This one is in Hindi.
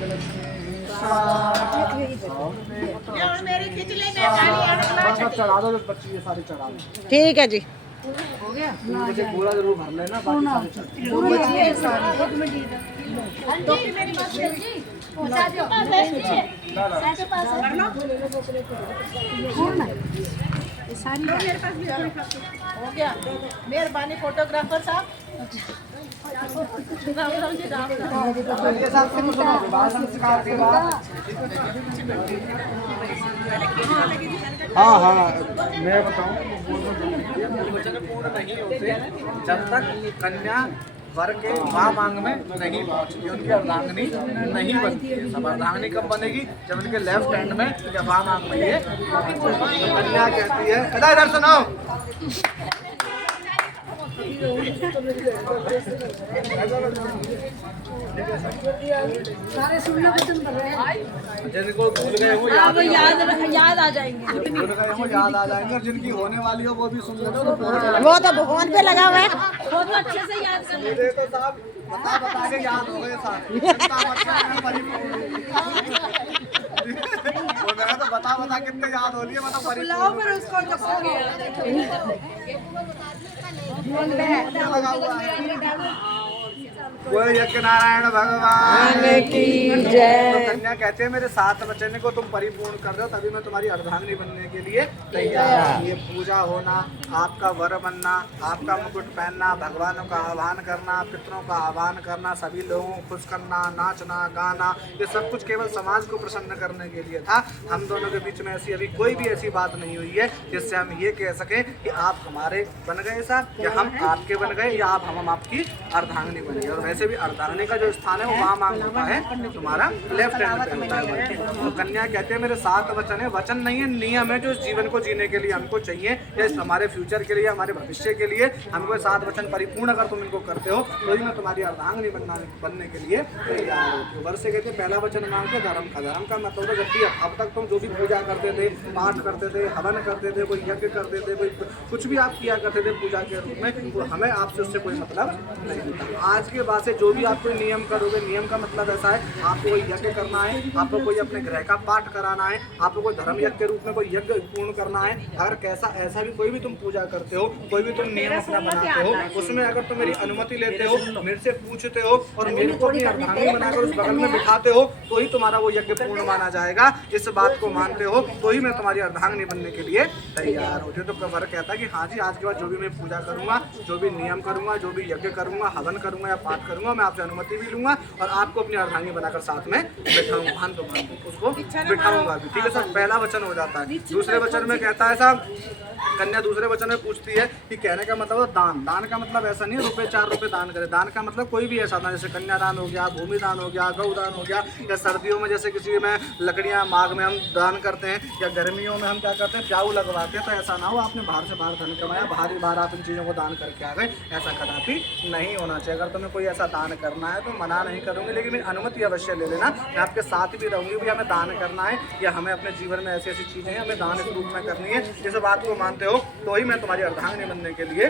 चढ़ा दो बच्ची ये सारी चढ़ा दो। ठीक है जी। हो गया मुझे पूरा जरूर भर लेना हो गया। मेहरबानी फोटोग्राफर साहब। हाँ हाँ मैं बताऊँ पूर्ण नहीं होते जब तक कन्या वर के माँ मांग में नहीं पहुँचती, उनकी अर्धांगिनी नहीं बनती है। सब अर्धांगिनी कब बनेगी? जब उनके लेफ्ट हैंड में या माँ मांग में ये कन्या कहती है। इधर सुनाओ। सारे सुनना पसंद कर रहे हैं। जिनको भूल गए वो याद आ जाएंगे, भूल गए वो याद आ जाएंगे, और जिनकी होने वाली हो वो भी सुन लेते। वो तो भगवान पे लगा हुआ है। वो तो अच्छे से याद कर ले। मुझे तो साहब बता के याद हो गए सारे। वो मैं तो बता कितने याद हो लिए, मतलब फिर उसको लगा हुआ है। बोले यज्ञ नारायण भगवान की जय। तो कन्या कहते हैं मेरे 7 वचन को तुम परिपूर्ण कर दो तभी मैं तुम्हारी अर्धांगिनी बनने के लिए तैयार। ये पूजा होना, आपका वर बनना, आपका मुकुट पहनना, भगवानों का आह्वान करना, पितरों का आह्वान करना, सभी लोगों को खुश करना, नाचना गाना, ये सब कुछ केवल समाज को प्रसन्न करने के लिए था। हम दोनों के बीच में ऐसी अभी कोई भी ऐसी बात नहीं हुई है जिससे हम ये कह सकें कि आप हमारे बन गए साहब या हम आपके बन गए या हम आपकी अर्धांगिनी बन गए। और वैसे भी अर्धांगिनी का जो स्थान है वो वहाँ मांग होता है, तुम्हारा लेफ्ट हैंड पे होता है। तो कन्या कहते हैं मेरे 7 वचन है, वचन नहीं है, नियम है जो इस जीवन को जीने के लिए हमको चाहिए, या हमारे फ्यूचर के लिए, हमारे भविष्य के लिए हमको 7 वचन परिपूर्ण अगर तुम इनको करते हो तो ही मैं तुम्हारी अर्धांगिनी बनने के लिए तैयार हूँ। तो वर्ष से कहते पहला वचन मांगते धर्म का। धर्म का मतलब जब भी अब तक तुम जो भी पूजा करते थे, पाठ करते थे, हवन करते थे, कोई यज्ञ करते थे, कोई कुछ भी आप किया करते थे पूजा के रूप में, तो हमें आपसे उससे कोई मतलब नहीं था। आज के बाद से जो भी आप कोई नियम करोगे, नियम का मतलब ऐसा है आपको कोई यज्ञ करना है, आपको कोई अपने ग्रह का पाठ कराना है, आपको कोई धर्म यज्ञ के रूप में कोई यज्ञ पूर्ण करना है। अगर कैसा ऐसा भी कोई भी तुम पूजा करते हो, कोई भी तुम नियम अपना बनाते हो, उसमें अगर तुम मेरी अनुमति लेते हो, मेरे से पूछते हो और मेरे को अपनी अर्धांगिनी बनाकर उस बगल में बिठाते हो तो ही तुम्हारा वो यज्ञ पूर्ण माना जाएगा। इस बात को मानते हो तो ही मैं तुम्हारी अर्धांगिनी बनने के लिए तैयार हूँ। तो वर कहता है कि हाँ जी, आज के बाद जो भी मैं पूजा करूंगा, जो भी नियम करूंगा, जो भी यज्ञ करूंगा, हवन करूंगा या पाठ करूंगा, मैं आपसे अनुमति भी लूंगा और आपको अपनी अर्धांगिनी बनाकर साथ में बैठाऊंगा, उसको बिठाऊंगा भी। ठीक है सर, पहला वचन हो जाता है। दूसरे वचन में कहता है साहब, कन्या दूसरे वचन में पूछती है कि कहने का मतलब दान। दान का मतलब ऐसा नहीं है रुपए 4 रुपए दान करे। दान का मतलब कोई भी ऐसा दान, जैसे कन्यादान हो गया, भूमि दान हो गया, गौ दान हो गया, या सर्दियों में जैसे किसी में लकड़ियां माघ में हम दान करते हैं, या गर्मियों में हम क्या करते हैं प्याऊ लगवाते हैं। तो ऐसा ना हो आपने बाहर से बाहर धन कमाया, बाहर आप इन चीज़ों को दान करके आ गए, ऐसा कदापि नहीं होना चाहिए। अगर तुम्हें कोई ऐसा दान करना है तो मना नहीं करूँगी, लेकिन मेरी अनुमति अवश्य ले लेना। मैं आपके साथ भी रहूँगी, भी हमें दान करना है या हमें अपने जीवन में ऐसी ऐसी चीज़ें हैं हमें दान इस रूप में करनी है। जिस बात को मानते हो तो ही मैं तुम्हारी अर्धांगिनी बनने के लिए